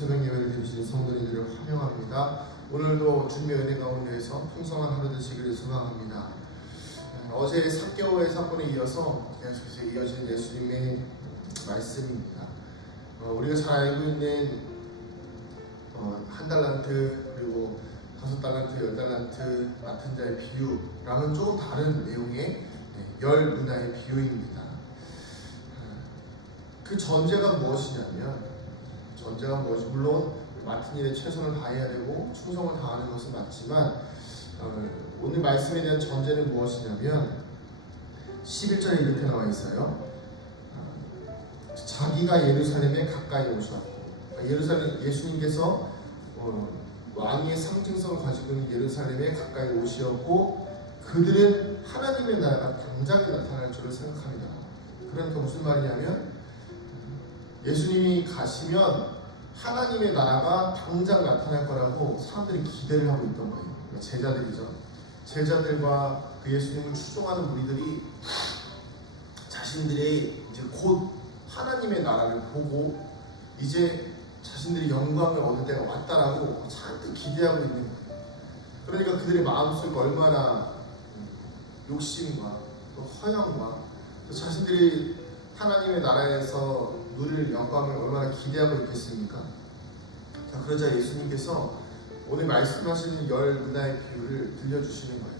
새벽 예배를 드리시는 성도님들을 환영합니다. 오늘도 주님의 은혜 가운데에서 풍성한 하루 되시기를 소망합니다. 어제 삭개오의 사건에 이어서 계속해서 이어진 예수님의 말씀입니다. 우리가 잘 알고 있는 한 달란트 그리고 5달란트, 10달란트 맡은 자의 비유랑은 조금 다른 내용의 10문화의 비유입니다. 그 전제가 무엇이냐면 물론 맡은 일에 최선을 다해야 되고 충성을 다하는 것은 맞지만 오늘 말씀에 대한 전제는 무엇이냐면 11절에 이렇게 나와 있어요. 자기가 예루살렘에 가까이 오셨고, 예루살렘 예수님께서 왕의 상징성을 가지고 있는 예루살렘에 가까이 오시었고 그들은 하나님의 나라가 당장에 나타날 줄을 생각합니다. 그러니까 무슨 말이냐면 예수님이 가시면 하나님의 나라가 당장 나타날 거라고 사람들이 기대를 하고 있던 거예요. 제자들이죠. 제자들과 그 예수님을 추종하는 무리들이 자신들의 이제 곧 하나님의 나라를 보고 이제 자신들이 영광을 얻을 때가 왔다라고 잔뜩 기대하고 있는 거예요. 그러니까 그들의 마음속에 얼마나 욕심과 또 허영과 또 자신들이 하나님의 나라에서 누릴 영광을 얼마나 기대하고 있겠습니까? 자, 그러자 예수님께서 오늘 말씀하시는 10문화의 비유를 들려주시는 거예요.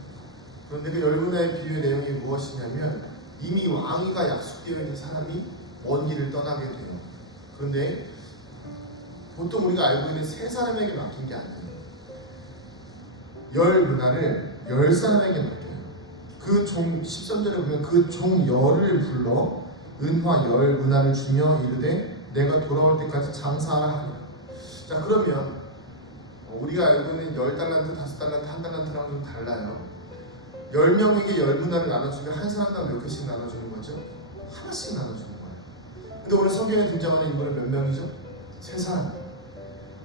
그런데 그 10문화의 비유의 내용이 무엇이냐면 이미 왕위가 약속되어 있는 사람이 먼 길을 떠나게 돼요. 그런데 보통 우리가 알고 있는 세 사람에게 맡긴 게 아니에요. 10문화를 10사람에게 맡겨요. 그 종 13절에 보면 그 종 10을 불러 은화 10문화를 주며 이르되 내가 돌아올 때까지 장사하라 하리라. 자, 그러면 우리가 알고 있는 10달란트, 5달란트, 1달란트랑 좀 달라요. 10명에게 10문화를 나눠주면 한 사람당 몇 개씩 나눠주는 거죠? 하나씩 나눠주는 거예요. 근데 오늘 성경에 등장하는 인물은 몇 명이죠? 3사람.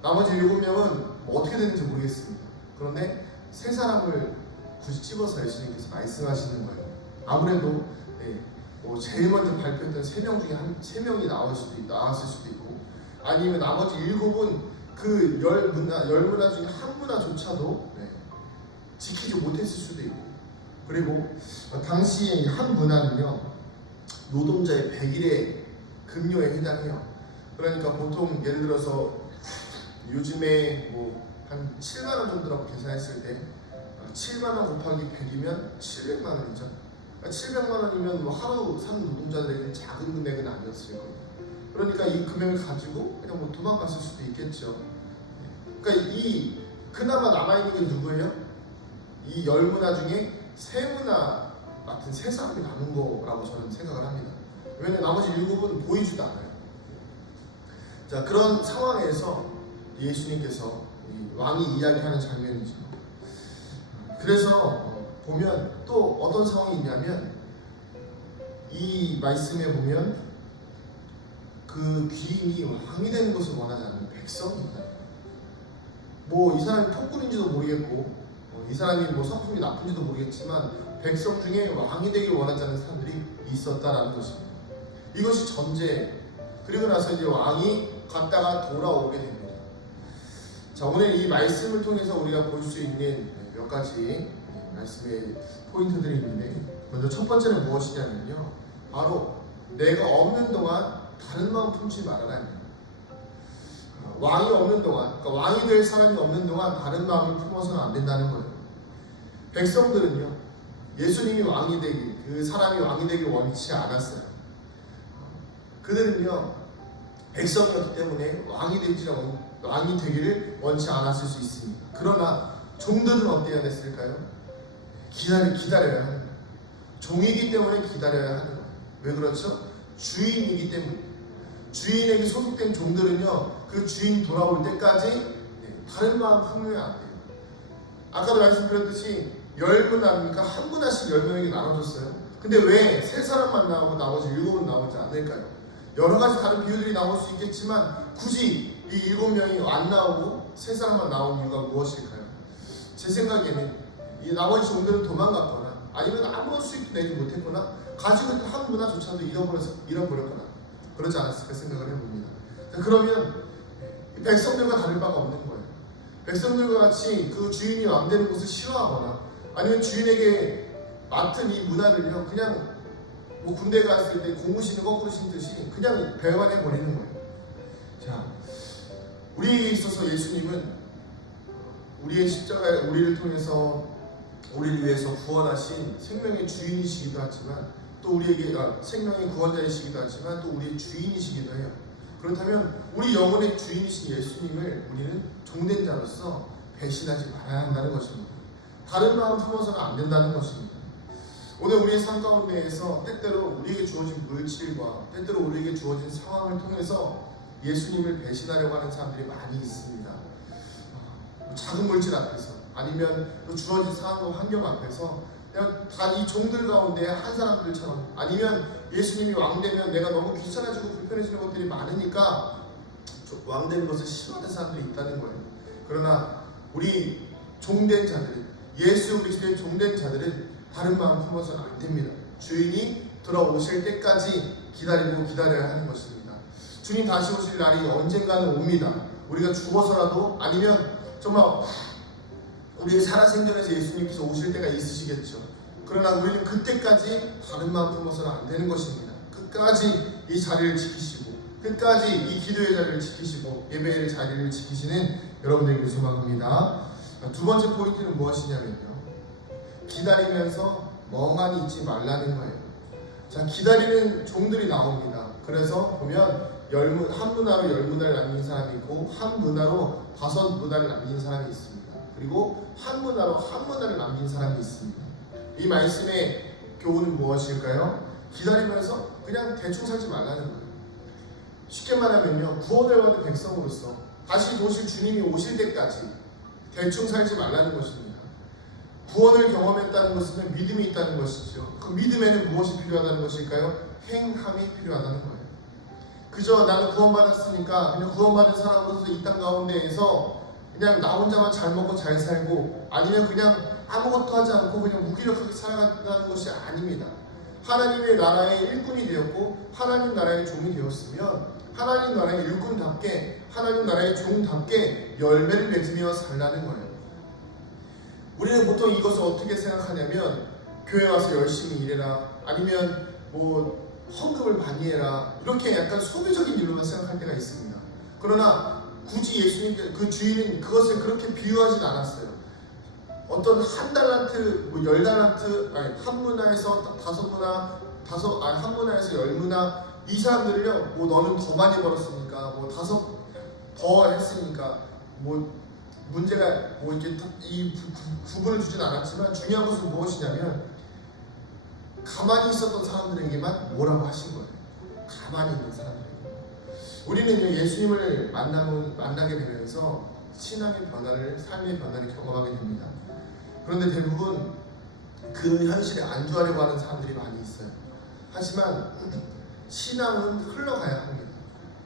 나머지 7명은 어떻게 되는지 모르겠습니다. 그런데 3사람을 굳이 집어서 예수님께서 말씀하시는 거예요. 아무래도 제일 먼저 발표했던 3명 중에 3명이 나왔을 수도 있고, 아니면 나머지 7은 그 10문화 중에 한 문화조차도 지키지 못했을 수도 있고, 그리고 당시에 한 문화는요 노동자의 100일의 급료에 해당해요. 그러니까 보통 예를 들어서 요즘에 한 7만원 정도라고 계산했을 때 7만원 곱하기 100이면 700만원이죠. 700만원이면 하루 사는 노동자들에게는 작은 금액은 아니었을 거예요. 그러니까 이 금액을 가지고 그냥 도망갔을 수도 있겠죠. 그러니까 그나마 남아있는 게 누구예요? 이 10문화 중에 3문화 맡은 3사람이 남은 거라고 저는 생각을 합니다. 왜냐면 나머지 7은 보이지도 않아요. 자, 그런 상황에서 예수님께서 왕이 이야기하는 장면이죠. 그래서 보면 또 어떤 상황이 있냐면 이 말씀에 보면 그 귀인이 왕이 되는 것을 원하지 않는 백성입니다. 이 사람이 폭군인지도 모르겠고 이 사람이 성품이 나쁜지도 모르겠지만 백성 중에 왕이 되길 원하지 않는 사람들이 있었다라는 것입니다. 이것이 전제. 그리고 나서 이제 왕이 갔다가 돌아오게 됩니다. 자, 오늘 이 말씀을 통해서 우리가 볼 수 있는 몇 가지 말씀의 포인트들이 있는데, 먼저 첫 번째는 무엇이냐면요, 바로 내가 없는 동안 다른 마음 품지 말아라. 왕이 없는 동안, 그러니까 왕이 될 사람이 없는 동안 다른 마음을 품어서는 안 된다는 거예요. 백성들은요 예수님이 왕이 되길, 그 사람이 왕이 되길 원치 않았어요. 그들은요 백성이었기 때문에 왕이 되기를 원치 않았을 수 있습니다. 그러나 종들은 어때야 됐을까요? 기다려야 하는 거예요. 종이기 때문에 기다려야 하는 거예요. 왜 그렇죠? 주인이기 때문에. 주인에게 소속된 종들은요 그 주인 돌아올 때까지 다른 마음 품으면 안 돼요. 아까도 말씀드렸듯이 10문화니까 한 문화씩 10명에게 나눠줬어요. 근데 왜 3사람만 나오고 나머지 7은 나오지 않을까요? 여러 가지 다른 비유들이 나올 수 있겠지만 굳이 이 7명이 안 나오고 3사람만 나온 이유가 무엇일까요? 제 생각에는 이 나머지 종들은 도망갔거나 아니면 아무런 수익도 내지 못했거나 가지고 있는 한 문화조차도 잃어버렸거나 그러지 않았을까 생각을 해봅니다. 그러면 이 백성들과 다를 바가 없는 거예요. 백성들과 같이 그 주인이 왕되는 것을 싫어하거나 아니면 주인에게 맡은 이 문화를요 그냥 뭐 군대 갔을 때 고무신을 거꾸로 신듯이 그냥 배반해 버리는 거예요. 자, 우리에게 있어서 예수님은 우리의 십자가에 우리를 통해서 우리를 위해서 구원하신 생명의 주인이시기도 하지만 또 우리에게 생명의 구원자이시기도 하지만 또 우리의 주인이시기도 해요. 그렇다면 우리 영혼의 주인이신 예수님을 우리는 종된 자로서 배신하지 말아야 한다는 것입니다. 다른 마음 품어서는 안 된다는 것입니다. 오늘 우리의 삶 가운데에서 때때로 우리에게 주어진 물질과 때때로 우리에게 주어진 상황을 통해서 예수님을 배신하려고 하는 사람들이 많이 있습니다. 작은 물질 앞에서 아니면 또 주어진 상황과 환경 앞에서 그냥 다 이 종들 가운데 한 사람들처럼 아니면 예수님이 왕되면 내가 너무 귀찮아지고 불편해지는 것들이 많으니까 왕되는 것을 싫어하는 사람들이 있다는 거예요. 그러나 우리 종된 자들은 예수 그리스도의 종된 자들은 다른 마음 품어서는 안 됩니다. 주인이 돌아오실 때까지 기다려야 하는 것입니다. 주님 다시 오실 날이 언젠가는 옵니다. 우리가 죽어서라도 아니면 정말 우리의 살아생전에서 예수님께서 오실 때가 있으시겠죠. 그러나 우리는 그때까지 다른 마음 품어서는 안 되는 것입니다. 끝까지 이 자리를 지키시고 끝까지 이 기도의 자리를 지키시고 예배의 자리를 지키시는 여러분들에게 소망합니다. 두 번째 포인트는 무엇이냐면요, 기다리면서 멍하니 있지 말라는 거예요. 자, 기다리는 종들이 나옵니다. 그래서 보면 한 문화로 10문화를 남긴 사람이 있고 한 문화로 5문화를 남긴 사람이 있습니다. 그리고 한 문화로 한 문화를 남긴 사람이 있습니다. 이 말씀의 교훈은 무엇일까요? 기다리면서 그냥 대충 살지 말라는 거예요. 쉽게 말하면요, 구원을 받은 백성으로서 다시 도실 주님이 오실 때까지 대충 살지 말라는 것입니다. 구원을 경험했다는 것은 믿음이 있다는 것이죠. 그 믿음에는 무엇이 필요하다는 것일까요? 행함이 필요하다는 거예요. 그저 나는 구원받았으니까 그냥 구원받은 사람으로서 이 땅 가운데에서 그냥 나 혼자만 잘 먹고 잘 살고 아니면 그냥 아무것도 하지 않고 그냥 무기력하게 살아간다는 것이 아닙니다. 하나님의 나라의 일꾼이 되었고 하나님 나라의 종이 되었으면 하나님 나라의 일꾼답게 하나님 나라의 종답게 열매를 맺으며 살라는 거예요. 우리는 보통 이것을 어떻게 생각하냐면 교회 와서 열심히 일해라 아니면 뭐 헌금을 많이 해라 이렇게 약간 소비적인 일로만 생각할 때가 있습니다. 그러나 굳이 예수님 그 주인은 그것을 그렇게 비유하진 않았어요. 어떤 한 달란트, 뭐 10달란트, 아니 한 문화에서 5문화, 한 문화에서 10문화 이 사람들을요, 뭐 너는 더 많이 벌었으니까, 뭐 5 더 했으니까, 뭐 문제가 뭐 이렇게 이 구분을 주진 않았지만 중요한 것은 무엇이냐면 가만히 있었던 사람들에게만 뭐라고 하신 거예요. 가만히 있는 사람들에게. 우리는 예수님을 만나게 되면서 신앙의 변화를, 삶의 변화를 경험하게 됩니다. 그런데 대부분 그 현실에 안주하려고 하는 사람들이 많이 있어요. 하지만 신앙은 흘러가야 합니다.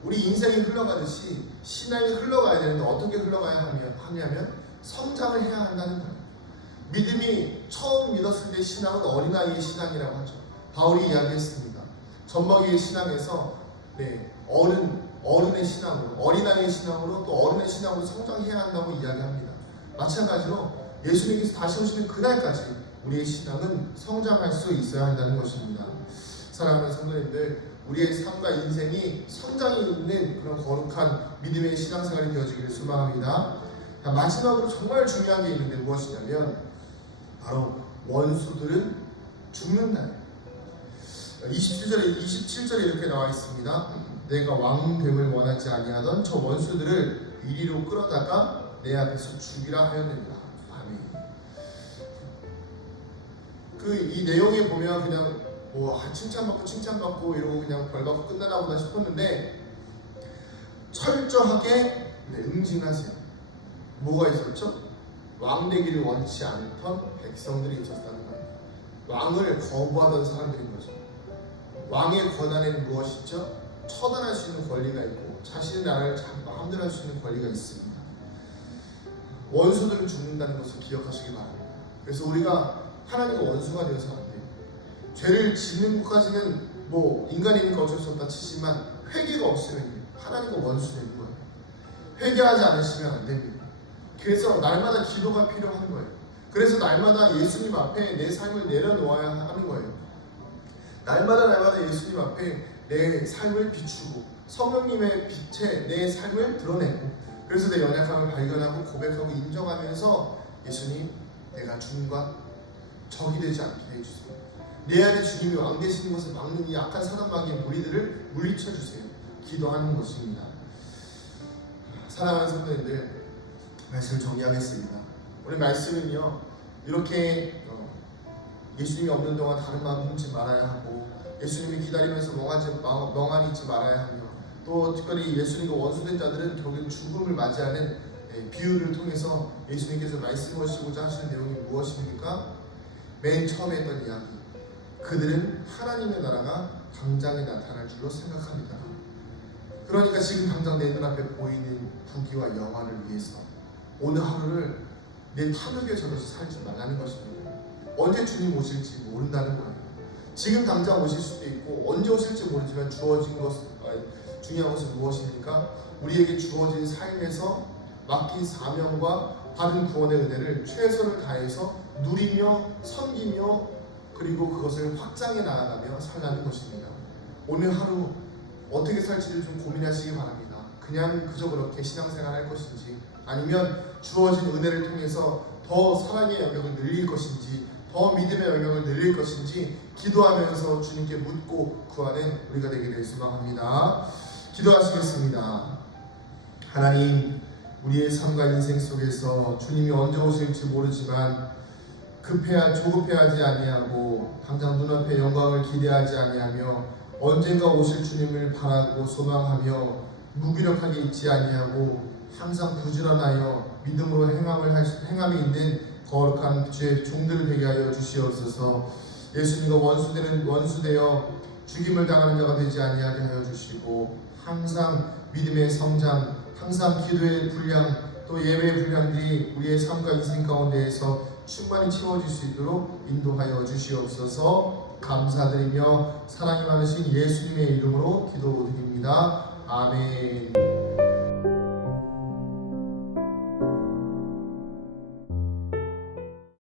우리 인생이 흘러가듯이 신앙이 흘러가야 되는데 어떻게 흘러가야 하냐면 성장을 해야 한다는 거예요. 믿음이 처음 믿었을 때 신앙은 어린아이의 신앙이라고 하죠. 바울이 이야기했습니다. 젖먹이의 신앙에서 어른의 신앙으로, 어린아이의 신앙으로 또 어른의 신앙으로 성장해야 한다고 이야기합니다. 마찬가지로 예수님께서 다시 오시는 그날까지 우리의 신앙은 성장할 수 있어야 한다는 것입니다. 사랑하는 성도님들, 우리의 삶과 인생이 성장이 있는 그런 거룩한 믿음의 신앙생활이 되어지기를 소망합니다. 마지막으로 정말 중요한 게 있는데 무엇이냐면 바로 원수들은 죽는다. 27절에 이렇게 나와 있습니다. 내가 왕됨을 원하지 아니하던 저 원수들을 이리로 끌어다가 내 앞에서 죽이라 하였느니라. 아멘. 이 내용에 보면 그냥 칭찬받고 이러고 그냥 벌받고 끝나나 보다 싶었는데 철저하게 응징하세요. 뭐가 있었죠? 왕되기를 원치 않던 백성들이 있었다는 거예요. 왕을 거부하던 사람들인 거죠. 왕의 권한에는 무엇이죠? 처단할 수 있는 권리가 있고 자신의 나라를 자기 마음대로 할 수 있는 권리가 있습니다. 원수들은 죽는다는 것을 기억하시기 바랍니다. 그래서 우리가 하나님과 원수가 되어서 안 돼요. 죄를 짓는 것까지는 뭐 인간이니까 어쩔 수 없다 치지만 회개가 없으면 하나님과 원수 되는 거예요. 회개하지 않으시면 안 됩니다. 그래서 날마다 기도가 필요한 거예요. 그래서 날마다 예수님 앞에 내 삶을 내려놓아야 하는 거예요. 날마다 예수님 앞에 내 삶을 비추고 성령님의 빛에 내 삶을 드러내고, 그래서 내 연약함을 발견하고 고백하고 인정하면서 예수님, 내가 주님과 적이 되지 않게 해주세요. 내 안에 주님이 왕 되시는 것을 막는 이 악한 사단마귀의 무리들을 물리쳐 주세요. 기도하는 것입니다. 사랑하는 성도님들, 말씀을 정리하겠습니다. 오늘 말씀은요, 이렇게 예수님이 없는 동안 다른 마음 품지 말아야 하고, 예수님이 기다리면서 멍하니 있지 말아야 하며, 또 특별히 예수님과 원수된 자들은 결국 죽음을 맞이하는 비유를 통해서 예수님께서 말씀하시고자 하시는 내용이 무엇입니까? 맨 처음에 했던 이야기, 그들은 하나님의 나라가 당장에 나타날 줄로 생각합니다. 그러니까 지금 당장 내 눈앞에 보이는 부귀와 영화를 위해서 오늘 하루를 내 탐욕에 젖어서 살지 말라는 것입니다. 언제 주님 오실지 모른다는 거예요. 지금 당장 오실 수도 있고 언제 오실지 모르지만 중요한 것은 무엇입니까? 우리에게 주어진 삶에서 맡긴 사명과 받은 구원의 은혜를 최선을 다해서 누리며 섬기며 그리고 그것을 확장해 나아가며 살라는 것입니다. 오늘 하루 어떻게 살지를 좀 고민하시기 바랍니다. 그냥 그저 그렇게 신앙생활 할 것인지, 아니면 주어진 은혜를 통해서 더 사랑의 영역을 늘릴 것인지, 더 믿음의 영역을 늘릴 것인지 기도하면서 주님께 묻고 구하는 우리가 되기를 소망합니다. 기도하시겠습니다. 하나님, 우리의 삶과 인생 속에서 주님이 언제 오실지 모르지만 조급해하지 아니하고 당장 눈앞의 영광을 기대하지 아니하며 언젠가 오실 주님을 바라고 소망하며 무기력하게 있지 아니하고 항상 부지런하여 믿음으로 행함이 있는 거룩한 주의 종들 되게 하여 주시옵소서. 예수님과 원수되어 죽임을 당하는 자가 되지 아니하게 하여 주시고, 항상 믿음의 성장, 항상 기도의 분량, 또 예배의 분량들이 우리의 삶과 인생 가운데에서 충만히 채워질 수 있도록 인도하여 주시옵소서. 감사드리며 사랑이 많으신 예수님의 이름으로 기도드립니다. 아멘.